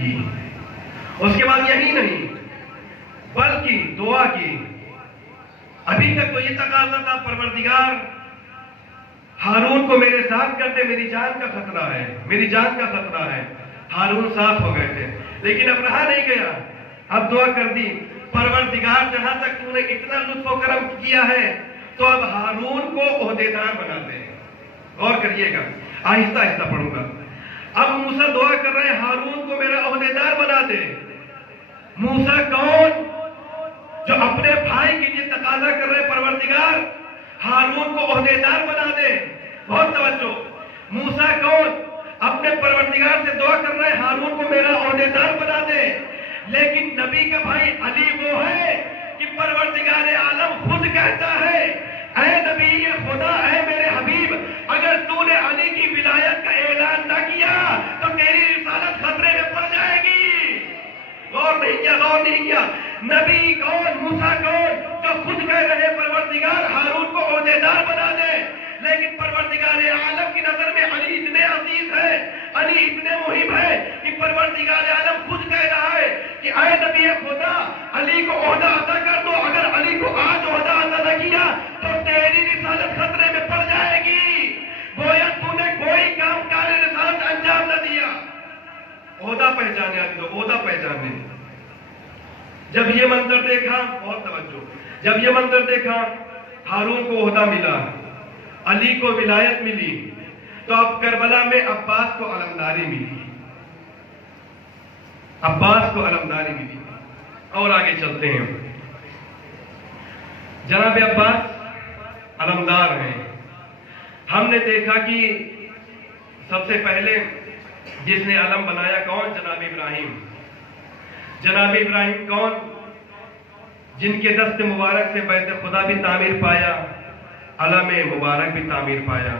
کی. اس کے بعد یہی نہیں بلکہ دعا کی. ابھی تک تو یہ تقاضا تھا پروردگار ہارون کو میرے ساتھ کر دے، میری جان کا خطرہ ہے، میری جان کا خطرہ ہے. ہارون ساتھ ہو گئے تھے لیکن اب رہا نہیں گیا. اب دعا کر دی پروردگار جہاں تک تو نے اتنا لطف و کرم کیا ہے تو اب ہارون کو عہدیدار بنا دے. غور کریے گا، آہستہ آہستہ پڑھوں گا. اب موسیٰ دعا کر رہے ہیں ہارون کو میرا عہدیدار بنا دے. موسیٰ کون؟ جو اپنے بھائی کے لیے تقاضا کر رہے پروردگار ہارون کو عہدیدار بنا دے. بہت توجہ. موسیٰ کون؟ اپنے پروردگار سے دعا کر رہے ہارون کو میرا عہدیدار بنا دے. لیکن نبی کا بھائی علی وہ ہے کہ پروردگار عالم خود کہتا ہے اے نبی خدا، اے میرے حبیب، اگر تو نے علی کی ولایت کا اعلان نہ کیا تو تیری رسالت خطرے میں پڑ جائے گی. غور نہیں کیا، غور نہیں کیا. نبی کون؟ موسیٰ کون؟ جو خود کہہ رہے پروردگار ہارون کو عہدیدار بنا دے. لیکن پروردگار عالم کی نظر میں علی اتنے عزیز ہے، علی اتنے مہم ہے کہ پروردگار عالم خود کہہ رہا ہے کہ اے نبی خدا، علی کو عہدہ عطا کر دو. اگر علی کو آج عہدہ عطا نہ کیا تو تیری رسالت خطرے میں پڑ جائے گی. گویا تو نے کوئی کام کار رسالت انجام نہ دیا. عہدہ پہچانے آتی تو عہدہ پہچانے. جب یہ منظر دیکھا، بہت توجہ، جب یہ منظر دیکھا ہارون کو عہدہ ملا، علی کو ولایت ملی، تو اب کربلا میں عباس کو علمداری ملی. عباس کو علمداری ملی. اور آگے چلتے ہیں. جناب عباس علمدار ہیں. ہم نے دیکھا کہ سب سے پہلے جس نے علم بنایا کون؟ جناب ابراہیم. جناب ابراہیم کون؟ جن کے دست مبارک سے بیت خدا بھی تعمیر پایا، علم مبارک بھی تعمیر پایا،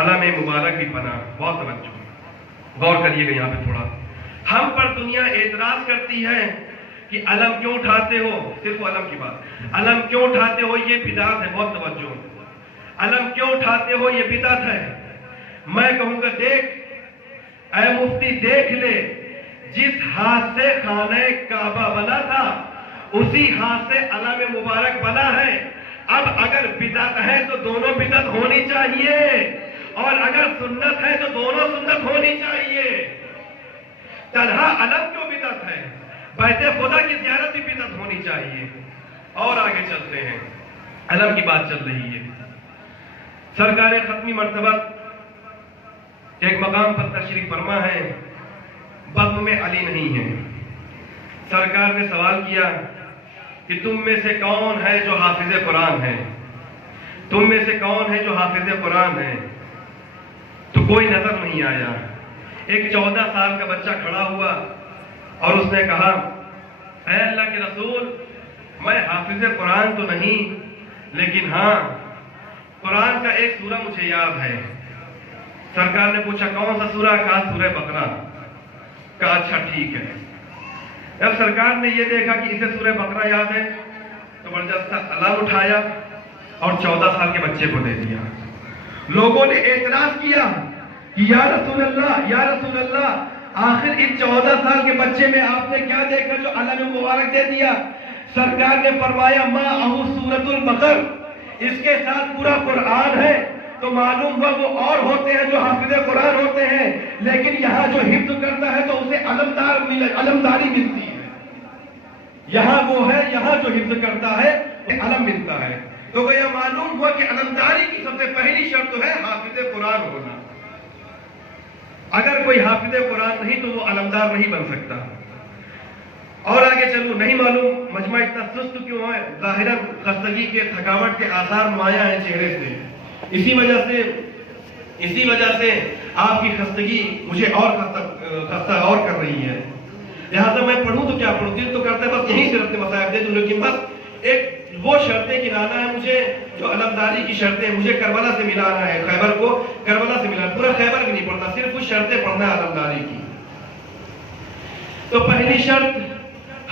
علم مبارک بھی بنا. بہت توجہ، غور کریے گا یہاں پہ تھوڑا. ہم پر دنیا اعتراض کرتی ہے کہ علم کیوں اٹھاتے ہو؟ صرف علم کی بات، علم کیوں اٹھاتے ہو؟ یہ بدعت ہے. بہت توجہ. علم کیوں اٹھاتے ہو؟ یہ بدعت ہے. میں کہوں گا دیکھ اے مفتی، دیکھ لے جس ہاتھ سے خانہ کعبہ بنا تھا اسی ہاتھ سے علم مبارک بنا ہے. اب اگر بدعت ہے تو دونوں بدعت ہونی چاہیے، اور اگر سنت ہے تو دونوں سنت ہونی چاہیے. تنہا علم کیوں بدعت ہے؟ بیت خدا کی زیارت بھی بدعت ہونی چاہیے. اور آگے چلتے ہیں. علم کی بات چل رہی ہے. سرکار ختمی مرتبہ ایک مقام پر تشریف فرما ہے، بزم میں علی نہیں ہے. سرکار نے سوال کیا کہ تم میں سے کون ہے جو حافظ قرآن ہے؟ تم میں سے کون ہے جو حافظ قرآن ہے؟ تو کوئی نظر نہیں آیا. ایک 14 سال کا بچہ کھڑا ہوا اور اس نے کہا اے اللہ کے رسول، میں حافظ قرآن تو نہیں، لیکن ہاں قرآن کا ایک سورہ مجھے یاد ہے. سرکار نے پوچھا کون سا سورہ؟ کہا سورہ بقرہ. کہا اچھا ٹھیک ہے. جب سرکار نے یہ دیکھا کہ اسے سورہ بقرہ یاد ہے تو برجستہ علم اٹھایا اور 14 سال کے بچے کو دے دیا. لوگوں نے اعتراض کیا کہ یا رسول اللہ، یا رسول اللہ، آخر اس 14 سال کے بچے میں آپ نے کیا دیکھا جو علم مبارک دے دیا؟ سرکار نے فرمایا مَعَهُ سورۃ البقر، اس کے ساتھ پورا قرآن ہے. تو معلوم ہوا وہ اور ہوتے ہیں جو حافظ قرآن ہوتے ہیں، لیکن یہاں جو حفظ کرتا ہے تو اسے علمداری ملتی ہے. یہاں وہ ہے، یہاں جو حفظ کرتا ہے علم ملتا ہے. تو یہ معلوم ہوا کہ علمداری کی سب سے پہلی شرط ہے حافظ قرآن ہونا. اگر کوئی حافظ قرآن نہیں تو وہ علمدار نہیں بن سکتا. اور آگے چلو. نہیں معلوم مجمع اتنا سست کیوں ہے؟ ظاہراً خستگی کے، تھکاوٹ کے آثار نمایاں ہیں چہرے سے. اسی وجہ سے آپ کی خستگی مجھے اور خستہ اور کر رہی ہے. لہٰذا میں پڑھوں تو کیا پڑھوں؟ دل تو کرتا ہے بس یہیں سے ربط مسائب دے دوں، لیکن بس ایک وہ شرطیں گنانا ہے مجھے جو علمداری کی شرطیں مجھے کربلا سے ملانا ہے. خیبر کو کربلا سے ملانا، پورا خیبر بھی نہیں پڑھنا، صرف کچھ شرطیں پڑھنا ہے علمداری کی. تو پہلی شرط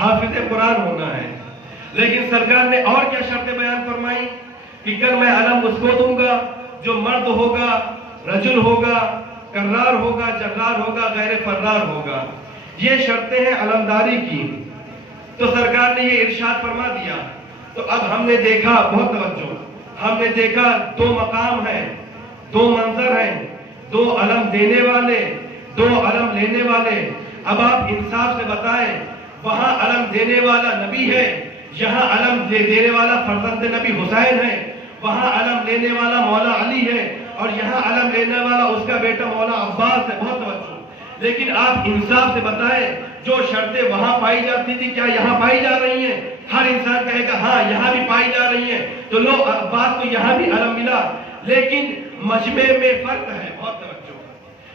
حافظ قرآن ہونا ہے. لیکن سرکار نے اور کیا شرطیں بیان فرمائی کہ کل میں علم اس کو دوں گا جو مرد ہوگا، رجل ہوگا، کرار ہوگا، جرار ہوگا، غیر فرار ہوگا. یہ شرطیں ہیں علمداری کی. تو سرکار نے یہ ارشاد فرما دیا. تو اب ہم نے دیکھا، بہت توجہ، ہم نے دیکھا دو مقام ہیں، دو منظر ہیں، دو علم دینے والے، دو علم لینے والے. اب آپ انصاف سے بتائیں، وہاں علم دینے والا نبی ہے، یہاں علم دینے والا فرزند نبی حسین ہے. وہاں علم لینے والا مولا علی ہے اور یہاں علم لینے والا اس کا بیٹا مولا عباس ہے. بہت توجہ. لیکن آپ انصاف سے بتائیں، جو شرطیں وہاں پائی جاتی تھی کیا یہاں پائی جا رہی ہیں؟ ہر انسان کہے گا ہاں یہاں بھی پائی جا رہی ہیں. تو لو عباس کو یہاں بھی علم ملا، لیکن مجمع میں فرق ہے. بہت توجہ.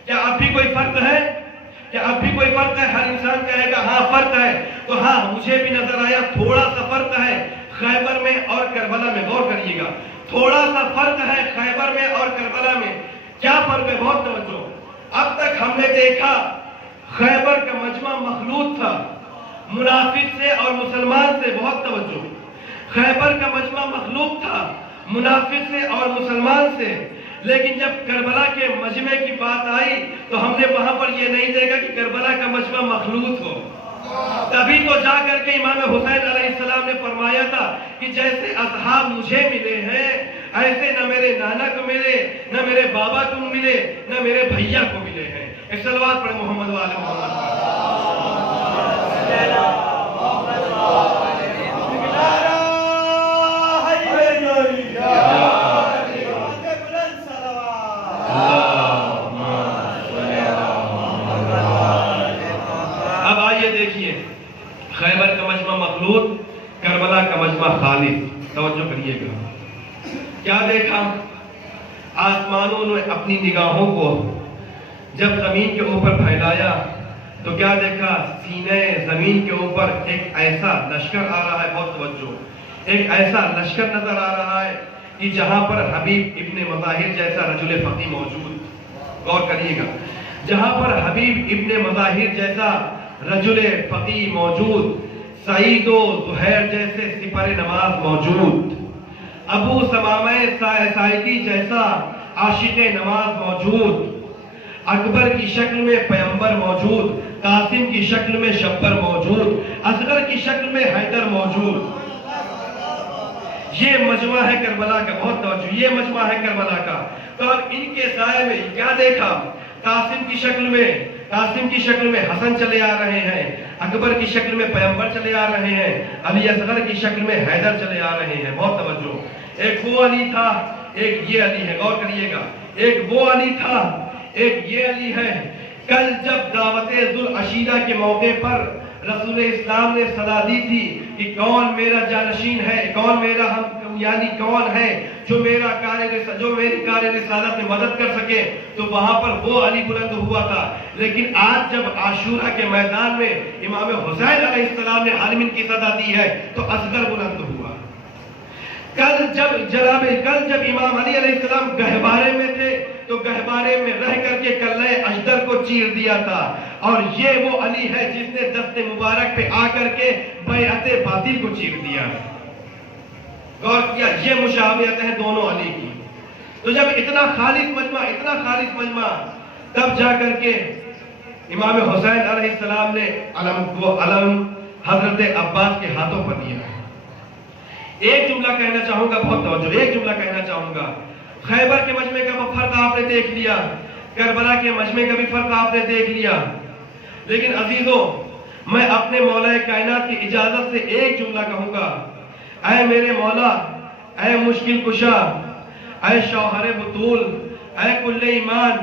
کیا اب بھی کوئی فرق ہے؟ کیا اب بھی کوئی فرق ہے؟ ہر انسان کہے گا ہاں فرق ہے. تو ہاں مجھے بھی نظر آیا تھوڑا سا فرق ہے خیبر میں اور کربلا میں. غور کریے گا، تھوڑا سا فرق ہے خیبر میں اور کربلا میں. کیا فرق ہے؟ بہت توجہ. اب تک ہم نے دیکھا خیبر کا مجمع مخلوط تھا منافق سے اور مسلمان سے. بہت توجہ. خیبر کا مجمع مخلوط تھا منافق سے اور مسلمان سے. لیکن جب کربلا کے مجمع کی بات آئی تو ہم نے وہاں پر یہ نہیں دیکھا کہ کربلا کا مجمع مخلوط ہو. تبھی تو جا کر کے امام حسین علیہ السلام نے فرمایا تھا کہ جیسے اصحاب مجھے ملے ہیں ایسے نہ میرے نانا کو ملے، نہ میرے بابا کو ملے، نہ میرے بھیا کو ملے ہیں. ایک صلوات پڑھیں محمد والے محمد. اب آئیے دیکھیے، خیبر کا مجمع مخلوط، کربلا کا مجمع خالص. توجہ کریے گا. کیا دیکھا؟ آسمانوں نے اپنی نگاہوں کو جب زمین کے اوپر پھیلایا تو کیا دیکھا؟ سینے زمین کے اوپر ایک ایسا لشکر آ رہا ہے. بہت توجہ. ایک ایسا لشکر نظر آ رہا ہے کہ جہاں پر حبیب ابن مظاہر جیسا رجل فقی موجود. غور کریے گا، جہاں پر حبیب ابن مظاہر جیسا رجل فقی موجود، سعید و زہیر جیسے سپر نماز موجود، ابو سمامہ سائدی جیسا عاشق نماز موجود، اکبر کی شکل میں پیمبر موجود، قاسم کی شکل میں شبر موجود، اصغر کی شکل میں حیدر موجود. یہ مجمع ہے کربلا کا. بہت توجہ. یہ مجمع ہے کربلا کا. تو اب ان کے سائے میں کیا دیکھا؟ قاسم کی شکل میں حسن چلے آ رہے ہیں، اکبر کی شکل میں پیمبر چلے آ رہے ہیں، علی اصغر کی شکل میں حیدر چلے آ رہے ہیں. بہت توجہ. ایک وہ علی تھا، ایک یہ علی ہے. غور کریے گا، ایک وہ علی تھا، ایک یہ علی ہے. کل جب دعوت ذوالعشیرہ کے موقع پر رسول اسلام نے صدا دی تھی کہ کون میرا جانشین ہے، کون میرا ہم یعنی کون ہے جو میری کار رسالت میں مدد کر سکے، تو وہاں پر وہ علی بلند ہوا تھا. لیکن آج جب عاشورہ کے میدان میں امام حسین علیہ السلام نے عالمین کی صدا دی ہے تو اصغر بلند ہوا. کل جب امام علی علیہ السلام گہوارے میں تھے تو گہوارے میں رہ کر کے کلہ اشدر کو چیر دیا تھا. اور یہ وہ علی ہے جس نے دست مبارک پہ آ کر کے بیعت باطل کو چیر دیا. غور کیا؟ یہ مشابہت ہے دونوں علی کی. تو جب اتنا خالص مجمع تب جا کر کے امام حسین علیہ السلام نے علم حضرت عباس کے ہاتھوں پر دیا. ایک جملہ کہنا چاہوں گا، بہت توجہ. ایک جملہ کہنا چاہوں گا. خیبر کے مجمع کا فرق آپ نے دیکھ لیا، کربلا کے مجمع کا بھی فرق آپ نے دیکھ لیا. لیکن عزیزوں، میں اپنے مولا کائنات کی اجازت سے ایک جملہ کہوں گا. اے میرے مولا، اے مشکل کشا، اے شوہر بطول، اے کل ایمان،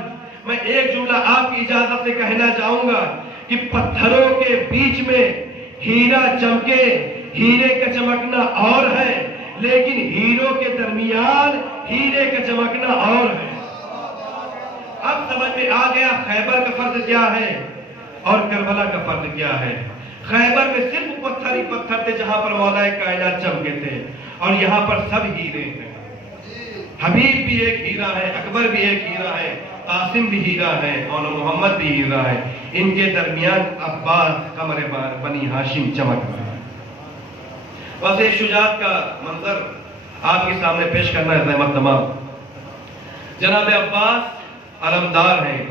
میں ایک جملہ آپ کی اجازت سے کہنا چاہوں گا کہ پتھروں کے بیچ میں ہیرا چمکے، ہیرے کا چمکنا اور ہے، لیکن ہیروں کے درمیان ہیرے کا چمکنا اور ہے. اب سمجھ میں آ گیا خیبر کا فرض کیا ہے اور کربلا کا فرض کیا ہے. خیبر میں صرف پتھر ہی پتھر تھے جہاں پر مولا کائنات چمکے تھے، اور یہاں پر سب ہیرے ہیں. حبیب بھی ایک ہیرا ہے، اکبر بھی ایک ہیرا ہے، قاسم بھی ہیرا ہے، اور محمد بھی ہیرا ہے. ان کے درمیان عباس قمر بنی ہاشم چمک رہا ہے. بس ایک شجاعت کا منظر آپ کے سامنے پیش کرنا ہے زحمت تمام. جناب عباس علمدار ہیں،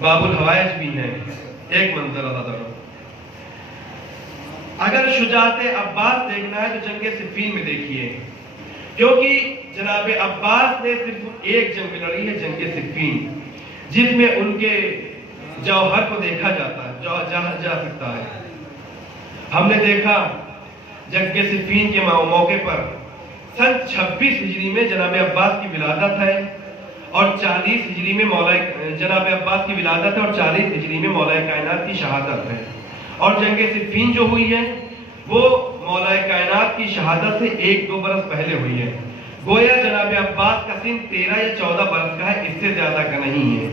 باب الحوائج بھی ہیں، ایک منظر عزیزانو، اگر شجاعت عباس دیکھنا ہے تو جنگ صفین میں دیکھیے، کیونکہ جناب عباس نے صرف ایک جنگ لڑی ہے، جنگ صفین، جس میں ان کے جوہر کو دیکھا جاتا ہے، جا سکتا ہے۔ ہم نے دیکھا جنگ صفین کے موقع پر سن 26 ہجری میں جناب عباس کی ولادت ہے اور 40 ہجری میں جناب عباس کی ولادت ہے اور 40 ہجری میں مولا کائنات کی شہادت ہے، اور جنگ صفین جو ہوئی ہے وہ مولا کائنات کی شہادت سے 1-2 برس پہلے ہوئی ہے۔ گویا جناب عباس کا سن 13 یا 14 برس کا ہے، اس سے زیادہ کا نہیں ہے۔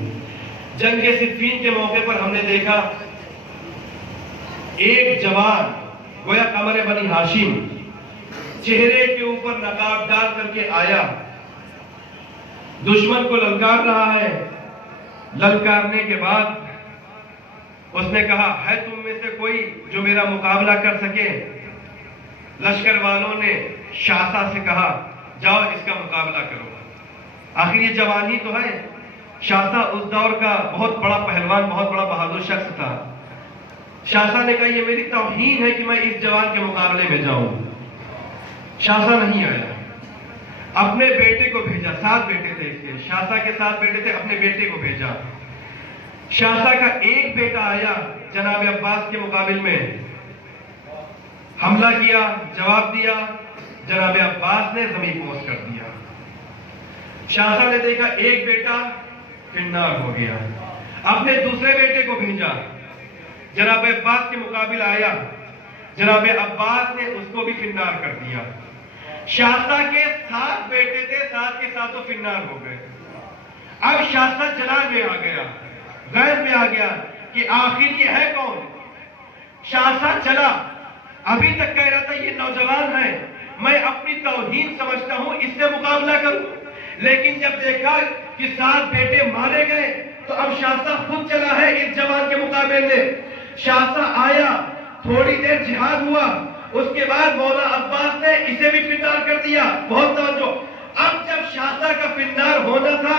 جنگ صفین کے موقع پر ہم نے دیکھا ایک جوان گویا قمر بنی ہاشم چہرے کے اوپر نقاب ڈال کر کے آیا، دشمن کو للکار رہا ہے۔ للکارنے کے بعد اس نے کہا، ہے تم میں سے کوئی جو میرا مقابلہ کر سکے؟ لشکر والوں نے شاسا سے کہا، جاؤ اس کا مقابلہ کرو۔ آخر یہ جوانی تو ہے۔ شاسا اس دور کا بہت بڑا پہلوان، بہت بڑا بہادر شخص تھا۔ شاسا نے کہا، یہ میری توہین ہے کہ میں اس جوان کے مقابلے میں جاؤں۔ شاسا نہیں آیا، اپنے بیٹے کو بھیجا، 7 بیٹے تھے اس کے، شاسا کے 7 بیٹے تھے، اپنے بیٹے کو بھیجا۔ شاسا کا ایک بیٹا آیا جناب عباس کے مقابل میں، حملہ کیا، جواب دیا، جناب عباس نے زمین پوش کر دیا۔ شاسا نے دیکھا ایک بیٹا فنار ہو گیا، اپنے دوسرے بیٹے کو بھیجا، جناب عباس کے مقابل آیا، جناب عباس نے اس کو بھی فنار کر دیا۔ شاسا کے 7 بیٹے تھے، 7 کے 7 فنار ہو گئے۔ اب شاسا جلال میں آ گیا، غیظ میں آ گیا کہ آخر یہ ہے کون؟ شاسا چلا، ابھی تک کہہ رہا تھا یہ نوجوان ہے، میں اپنی توہین سمجھتا ہوں، اس سے مقابلہ کروں، لیکن جب دیکھا کہ 7 بیٹے مارے گئے تو اب شاسا خود چلا ہے اس جوان کے مقابلے میں۔ شاسا آیا، تھوڑی دیر جہاد ہوا، اس کے بعد مولا عباس نے اسے بھی فنار کر دیا۔ بہت توجہ، اب جب شاسا کا فنار ہونا تھا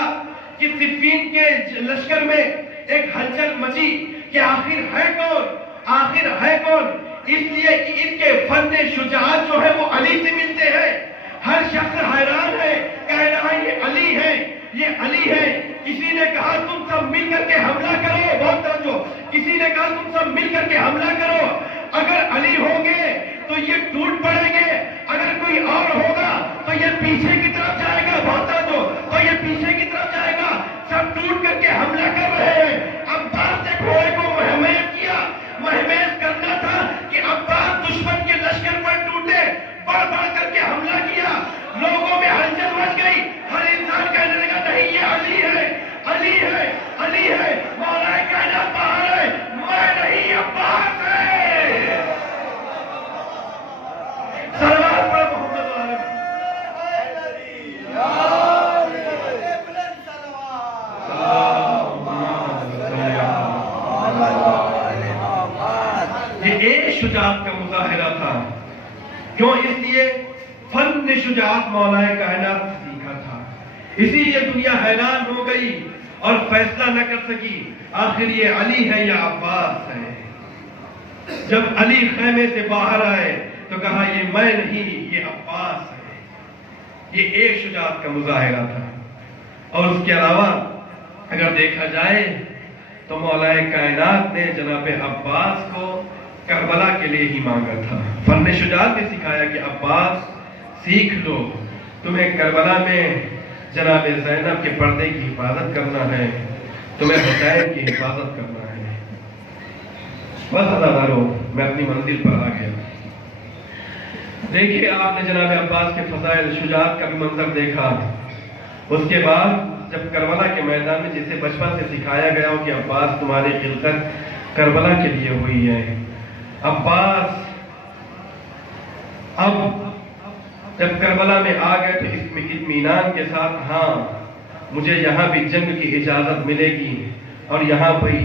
کہ صفین کے لشکر میں ایک ہلچل مچی کہ آخر ہے کون، آخر ہے کون؟ اس لیے کہ ان کے فن شجاعت جو ہے وہ علی سے ملتے ہیں۔ ہر شخص حیران ہے، کہہ رہا ہے یہ علی ہے، یہ علی ہے۔ کسی نے کہا تم سب مل کر کے حملہ کرو، بہت توجہ، کسی نے کہا تم سب مل کر کے حملہ کرو، اگر علی ہوں گے تو یہ ٹوٹ پڑیں گے، اگر کوئی اور ہوگا تو یہ پیچھے کی طرف جائے گا، بہت توجہ، تو یہ پیچھے کی طرف جائے گا۔ سب ٹوٹ کر کے حملہ کر رہے ہیں۔ عباس نے گھوڑے کو مہمیز کیا، مہمیز کرنا تھا کہ عباس دشمن کے لشکر پر ٹوٹے، بڑھ بڑھ کر کے حملہ کیا، لوگوں میں ہلچل مچ گئی، ہر انسان کہنے لگا نہیں یہ علی ہے، علی ہے، علی ہے، مولا کائنات باہر ہے، میں نہیں عباس ہے۔ سلوات پڑھ محمد علیہ۔ یہ ایک شجاعت کا مظاہرہ تھا، کیوں؟ اس لیے فن شجاعت مولا کائنات سے سیکھا تھا، اسی لیے دنیا حیران ہو گئی اور فیصلہ نہ کر سکی آخر یہ علی ہے یا عباس ہے۔ جب علی خیمے سے باہر آئے تو کہا یہ میں نہیں، یہ عباس ہے۔ یہ ایک شجاعت کا مظاہرہ تھا۔ اور اس کے علاوہ اگر دیکھا جائے تو مولا کائنات نے جناب عباس کو کربلا کے لیے ہی مانگا تھا۔ فن شجاعت نے سکھایا کہ عباس سیکھ لو، تمہیں کربلا میں جناب زینب کے پردے کی حفاظت کرنا ہے، تمہیں حسین کی حفاظت کرنا ہے۔ بس عزیزانو، میں اپنی منزل پر آ گیا۔ دیکھیں آپ نے جناب عباس کے فضائل شجاعت کا بھی منظر دیکھا۔ اس کے بعد جب کربلا کے میدان میں جسے بچپن سے سکھایا گیا ہو کہ عباس تمہاری خلقت کربلا کے لیے ہوئی ہے، عباس اب جب کربلا میں آ گئے تو اس میں اطمینان کے ساتھ، ہاں مجھے یہاں بھی جنگ کی اجازت ملے گی اور یہاں بھی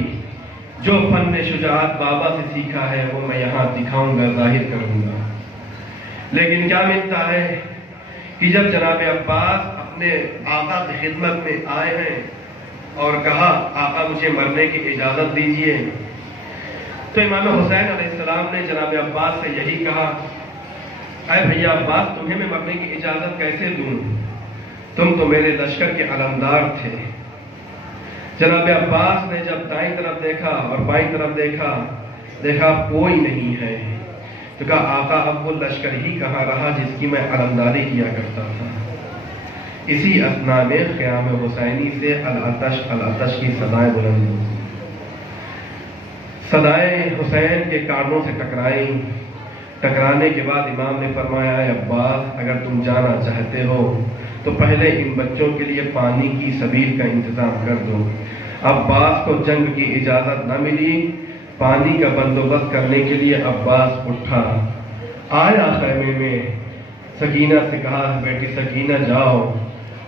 جو فن شجاعت بابا سے سیکھا ہے وہ میں یہاں دکھاؤں گا، ظاہر کروں گا۔ لیکن کیا ملتا ہے کہ جب جناب عباس اپنے آقا کی خدمت میں آئے ہیں اور کہا آقا مجھے مرنے کی اجازت دیجئے، تو امام حسین علیہ السلام نے جناب عباس سے یہی کہا، اے بھیا عباس، تمہیں میں مرنے کی اجازت کیسے دوں؟ تم تو میرے لشکر کے علمدار تھے۔ جناب عباس نے جب دائیں طرف دیکھا اور بائیں طرف دیکھا کوئی نہیں ہے، تو کہا آقا اب وہ لشکر ہی کہاں رہا جس کی میں علمداری کیا کرتا تھا۔ اسی اثنا میں خیام حسینی سے العطش کی صدائیں بلند ہوئی۔ صدائیں حسین کے کانوں سے ٹکرانے کے بعد امام نے فرمایا، اے عباس، اگر تم جانا چاہتے ہو تو پہلے ان بچوں کے لیے پانی کی سبیل کا انتظام کر دو۔ عباس کو جنگ کی اجازت نہ ملی، پانی کا بندوبست کرنے کے لیے عباس اٹھا، آیا خیمے میں، سکینہ سے کہا، بیٹی سکینہ جاؤ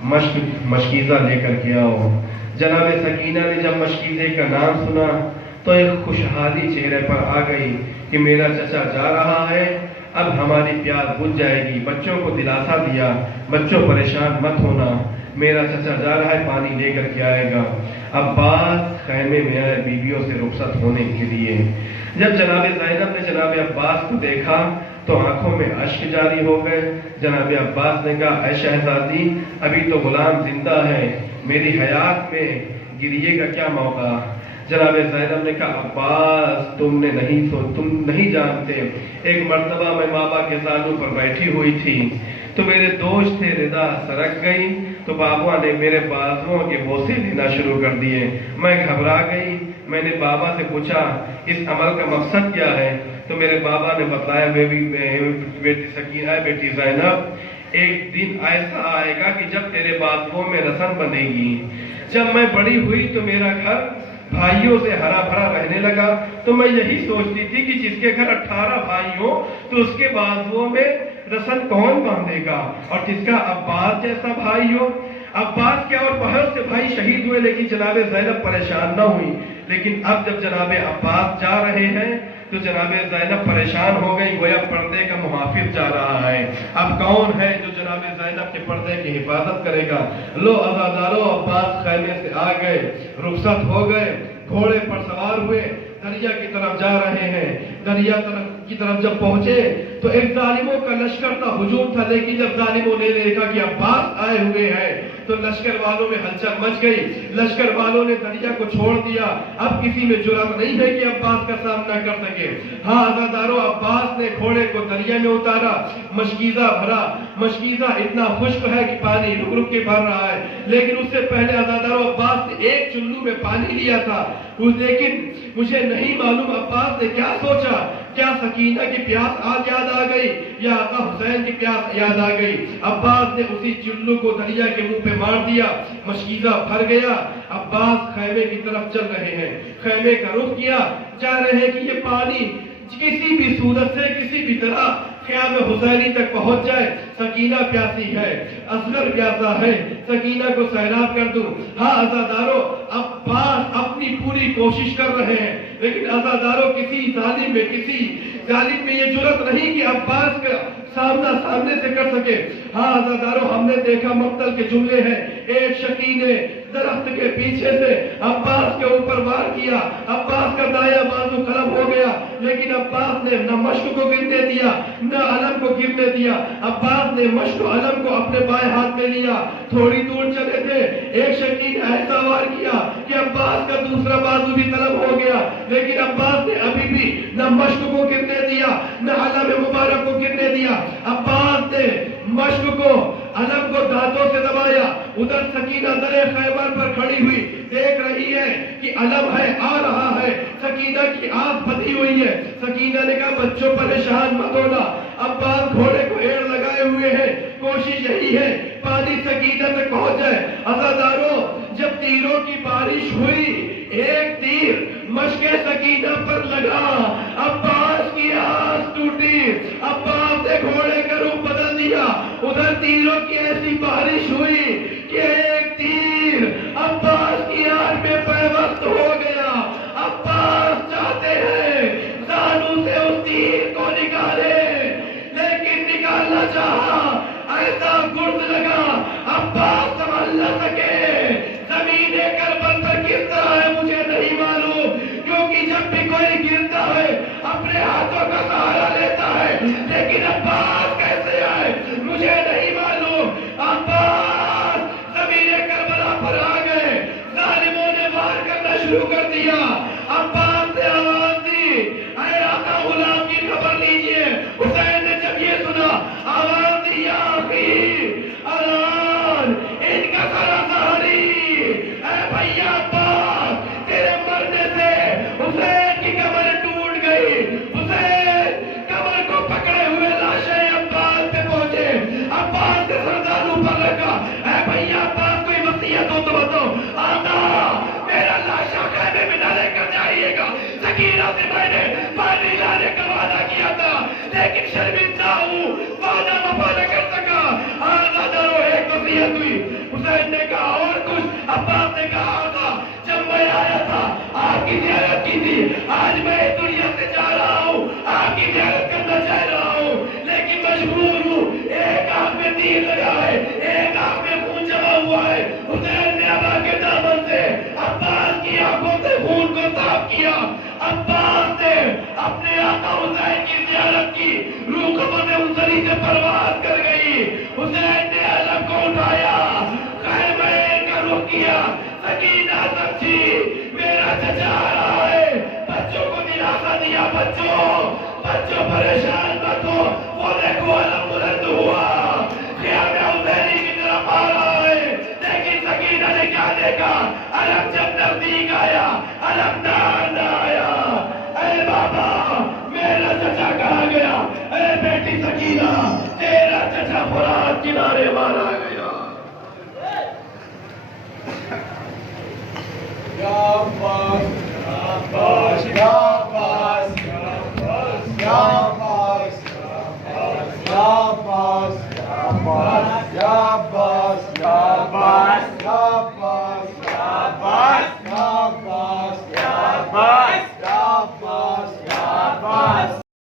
مشکیزہ لے کر کے آؤ۔ جناب سکینہ نے جب مشکیزے کا نام سنا تو ایک خوشحالی چہرے پر آ گئی کہ میرا چچا جا رہا ہے، اب ہماری پیاس بجھ جائے گی۔ بچوں کو دلاسا دیا، بچوں پریشان مت ہونا، میرا چچا جا رہا ہے، پانی لے کر کے آئے گا۔ عباس خیمے میں آئے بیویوں سے رخصت ہونے کے لیے۔ جب جناب زینب نے جناب عباس کو دیکھا تو آنکھوں میں اشک جاری ہو گئے۔ جناب عباس نے کہا، اے شہزادی، ابھی تو غلام زندہ ہے، میری حیات میں گریے کا کیا موقع؟ جناب زینب نے کہا، عباس تم نہیں جانتے، ایک مرتبہ میں بابا کے زانوں پر بیٹھی ہوئی تھی تو میرے دوست تھے، ردا سرک گئی تو بابا نے میرے بازوؤں کے بوسے دینا شروع کر دیے۔ میں گھبرا گئی، میں نے بابا سے پوچھا اس عمل کا مقصد کیا ہے تو میرے بابا نے بتایا، بیٹی سکینہ، بیٹی زینب، ایک دن ایسا آئے گا کہ جب تیرے بازوؤں میں رسن بنے گی۔ جب میں بڑی ہوئی تو میرا گھر بھائیوں سے ہرا بھرا رہنے لگا تو میں یہی سوچتی تھی کہ جس کے گھر 18 بھائی ہو تو اس کے بازوؤں میں رسن کون باندھے گا، اور جس کا عباس جیسا بھائی ہو۔ عباس کیا اور بہت سے بھائی شہید ہوئے لیکن جناب زینب پریشان نہ ہوئی۔ لیکن اب جب جناب عباس جا رہے ہیں تو جناب زینب پریشان ہو گئی، گویا پردے کا محافظ جا رہا ہے، اب کون ہے جو جناب زینب کے پردے کی حفاظت کرے گا؟ لو عزادارو، عباس خیمے سے آ گئے، رخصت ہو گئے، گھوڑے پر سوار ہوئے، دریا کی طرف جا رہے ہیں۔ دریا کی طرف جب پہنچے تو ایک ظالموں کا لشکر کا ہجوم تھا، لیکن جب ظالموں نے دیکھا کہ عباس آئے ہوئے ہیں تو لشکر والوں میں ہلچل مچ گئی۔ لشکر والوں نے دریا کو چھوڑ دیا، اب کسی میں جرأت نہیں ہے کہ عباس کا سامنا کر سکے۔ ہاں عزادارو، عباس نے گھوڑے کو دریا میں اتارا، مشکیزہ بھرا۔ مشکیزہ اتنا خشک ہے کہ پانی رک رک کے بھر رہا ہے، لیکن اس سے پہلے عزادارو عباس نے ایک چلو میں پانی لیا تھا، لیکن مجھے نہیں معلوم عباس نے کیا سوچا، کیا سکینہ کی پیاس یاد آ گئی یا آقا حسین کی پیاس یاد آ گئی۔ عباس نے اسی چلو کو دریا کے منہ پہ مار دیا، مشکیزہ بھر گیا۔ عباس خیمے کی طرف چل رہے ہیں، خیمے کا رخ کیا، چاہ رہے ہیں کہ یہ پانی کسی بھی صورت سے کسی بھی طرح خیام حسینی تک پہنچ جائے۔ سکینہ پیاسی ہے، اصغر پیاسا ہے، سکینہ کو سیراب کر دوں۔ ہاں عزادارو، عباس اپنی پوری کوشش کر رہے ہیں، لیکن عزادارو کسی ظالم میں یہ جرأت نہیں کہ عباس کا سامنے سے کر سکے۔ ہاں عزادارو، ہم نے دیکھا مقتل کے جملے ہیں، ایک شقی نے درخت کے پیچھے سے عباس کے اوپر وار کیا، عباس کا دایاں بازو قلم ہو گیا، لیکن عباس نے نہ مشک کو گرنے دیا نہ علم کو گرنے دیا۔ عباس نے مشک و علم کو اپنے بائیں ہاتھ میں لیا، تھوڑی دور چلے تھے، ایک شقی نے ایسا وار کیا کہ عباس کا دوسرا بازو بھی قلم ہو گیا، لیکن عباس نے ابھی بھی نہ مشک کو گرنے دیا نہ علم مبارک کو گرنے دیا۔ عباس نے مشک کو علم کو دانتوں سے دبایا۔ ادھر سکینہ درے خیبر پر کھڑی ہوئی دیکھ رہی ہے کہ علم ہے، آ رہا ہے، سکینہ کی آنکھ بندھی ہوئی ہے۔ سکینہ نے کہا، بچوں پریشان مت ہونا، عباس گھوڑے کو ایڑ لگائے ہوئے ہیں، کوشش یہی ہے پانی سکینہ تک پہنچ جائے۔ عزادارو، جب تیروں کی بارش ہوئی، ایک تیر مشک سکینہ پر لگا، عباس کی آنکھ ٹوٹی، عباس نے گھوڑے کا روپ بدل دیا۔ ادھر تیروں کی ایسی بارش ہوئی کہ ایک تیر عباس کی آنکھ میں پیوست ہو گیا۔ عباس چاہتے ہیں زانوں سے اس تیر کو نکالے، لیکن نکالنا چاہا، ایسا گرد لگا، عباس سنبھل نہ سکے۔ زمین کربل پر کس طرح ہے مجھے نہیں معلوم، کیونکہ جب بھی کوئی گرتا ہے کا سہارا لیتا ہے، لیکن عباس کیسے آئے مجھے نہیں معلوم۔ عباس زمین کربلا پر آ گئے، ظالموں نے وار کرنا شروع کر دیا۔ عباس نے آواز دی، اے آقا غلام کی خبر لیجئے۔ حسین نے جب یہ سنا آواز دی، یا اخی الان ان کا سارا ظاہری، اے بھیا عباس تیرے مرنے سے حسین کی کمر ٹوٹ گئی۔ حسین کمر کو پکڑے ہوئے لاشیں عباس پہ پہنچے، عباس کے سرداروں پر لگا، اے بھیا عباس کوئی وصیت ہو تو بتاؤ۔ آقا میرا لاشا خیمے میں نہ لے کر جائیے گا، سکینہ سے میں نے پانی لانے کا وعدہ کیا تھا، لیکن شرمندہ ہوں، وعدہ وفا نہ کر سکا۔ آزادارو ایک وصیت ہوئی۔ حسین نے کہا اور کچھ؟ عباس نے کہا آقا جب میں آیا تھا آپ کی زیارت کی تھی، آج میں اس دنیا سے جا رہا ہوں، آپ کی زیارت کرنا چاہ رہا ہوں، لیکن مجبور ہوں، ایک آنکھ میں تیر لگا ہے، ایک آنکھ میں خون جمع ہوا ہے۔ حسین نے ابا کے دامن سے عباس کی آنکھوں سے خون کو صاف کیا۔ عباس نے اپنے آقا حسین کی زیارت کی، روح قبض انصری سے پرواز کر گئی۔ حسین نے علم کو اٹھایا، خیمین کا رخ کیا، سکینہ سمجھی میرا چچا آ رہا ہے، بچوں کو دلاسا دیا، بچوں پریشان مت ہو، وہ دیکھو علم بلند ہوا، خیام حسینی کی طرف آ رہا ہے۔ لیکن سکینہ نے کیا دیکھا؟ علم جب نزدیک آیا، علمدار نہ آیا۔ اے بابا میرا چچا کہاں گیا؟ اے بیٹی سکینہ تیرا چچا فرات کنارے مارا گیا۔ یا عباس، یا عباس، یا عباس، یا عباس، یا عباس، یا عباس، یا عباس، یا عباس، یا عباس۔